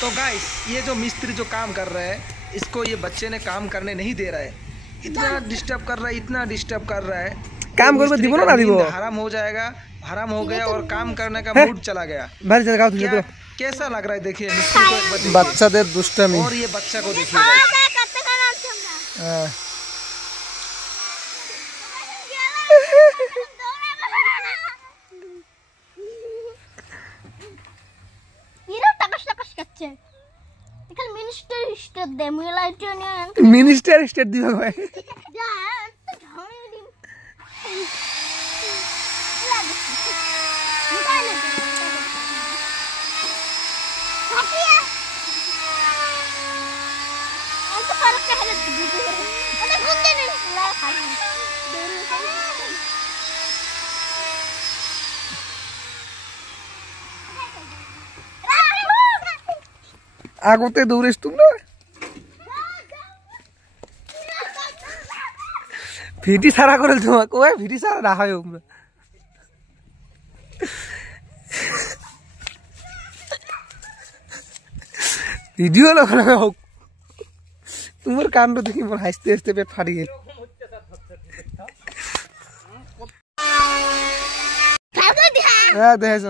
तो गाइस ये जो मिस्त्री जो काम कर रहा है इसको ये बच्चे ने काम करने नहीं दे रहा है, इतना डिस्टर्ब कर रहा है, इतना डिस्टर्ब कर रहा है। काम करके दिबो ना दिबो, हराम हो जाएगा, हराम हो गया और काम करने का मूड चला गया। कैसा लग रहा है देखिए मिस्त्री को, बच्चाদের दुष्टामी। और ये बच्चा को देखिए মিনিস্টার স্টেট দিবা ভাই আগতে দৌড়িস তোমরা ভিটি সারা করে তোমাকে ওই ভিটি সারা রাখা হয় তোমরা ভিডিও লগে হোক তোমার কাণ্ড দেখি মোর হাসতে হাসতে পেট ফাটি গেল। হ্যাঁ দেখাইছ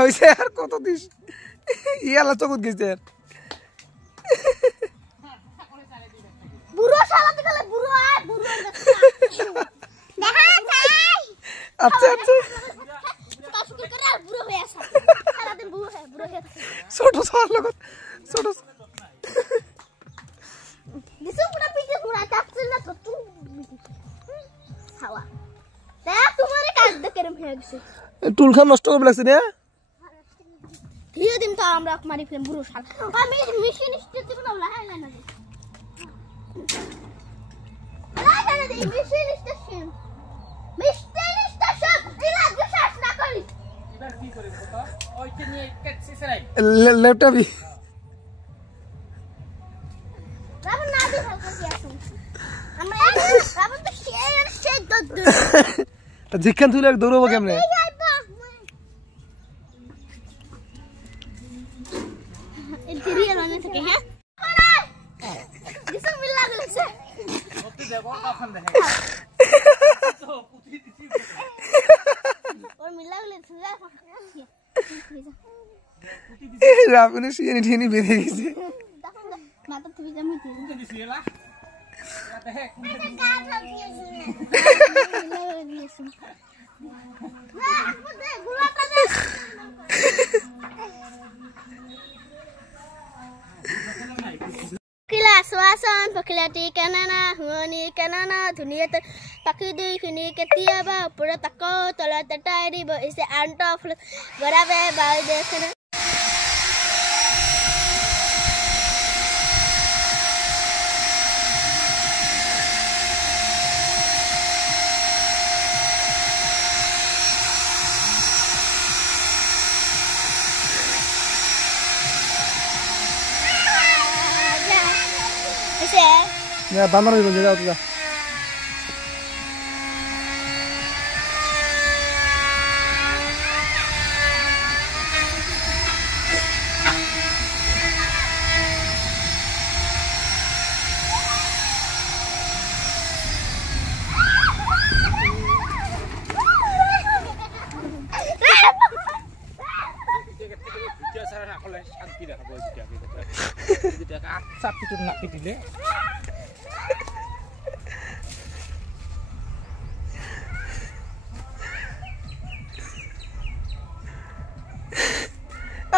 হইছে আর কত দিস ইয়ালা চকুত গেছে আর বুড়ো শালা দিলে বুড়ো আয় বুড়ো দেখা যাই আচ্ছা আচ্ছা কাজ করে আর বুড়ো হয়ে আসা সারা দিন বুড়ো হয়ে ছোট সার লগত ছোট দিছো পুরা পিছে পুরা কাটছিল না তো তুই হাওয়া দেখ তোমারে কাজ দেখে রম হয়ে গেছে টুলখান নষ্ট করে লাগছে না দিয়ে দিন তো আমরা মারি ফেম বুড়ো শালা আমি মেশিন স্টেট দিব না লাই না না মেশিন স্টেশন দিলা বিশ্বাস না করি এবার কি করে কথা ওইটা নিয়ে কাটছি সেরাই ল্যাপটপ রাবণ না দি হালকা কি আসুন আমরা রাবণ তো শেয়ার দদ তা জিখান তুই লাগ দৌড়বো কেমনে এই রিয়েল মানে থাকে হ্যাঁ কিছু মিল লাগছে ওতে দেখো কখন দেখে তো পুতি দিছি ওর মিল লাগছে রাবণের সিয়ানি ঠিনি বেঁধে গেছে মাথা তুমি জামি পুতি দিছি এলা দেখে এটা কাজ দিয়েছি না দে গুলাটা দে Kila suasan pakilati kanana huani kanana dunia ter pakai dui fini ketia ba pura tako tola tatai di ba ise anto berabe ba dekana Ya banar itu jadi apa tuh? Satu tu nak pergi le.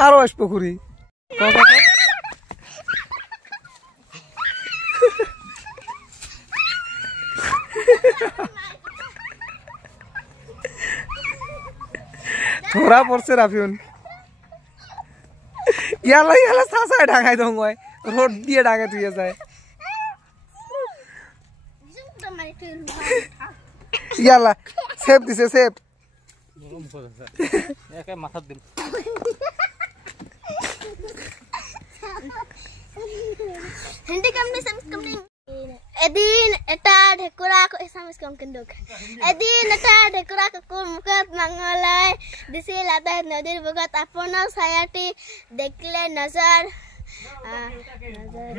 আরো আসবো পুকুরি ধরা পড়ছে রাফিউন ইয়ালা ইয়ালা সাসায় ঢাকায় দঙ্গয় road দিয়ে ঢাকায় তুই যায় ইয়ালা save দিছে সেভ একে মাথাত দিম হিন্দি কমনি সামিস কমনি এদিন এটা ঢেকুৰা সামিস কম কিন্তু এদিন এটা ঢেকুৰা কুকুৰ মুখত মাঙলাই দিছিল আটাই নদীৰ বুকত আপোনাৰ ছায়াটি দেখিলে নজৰ নজৰ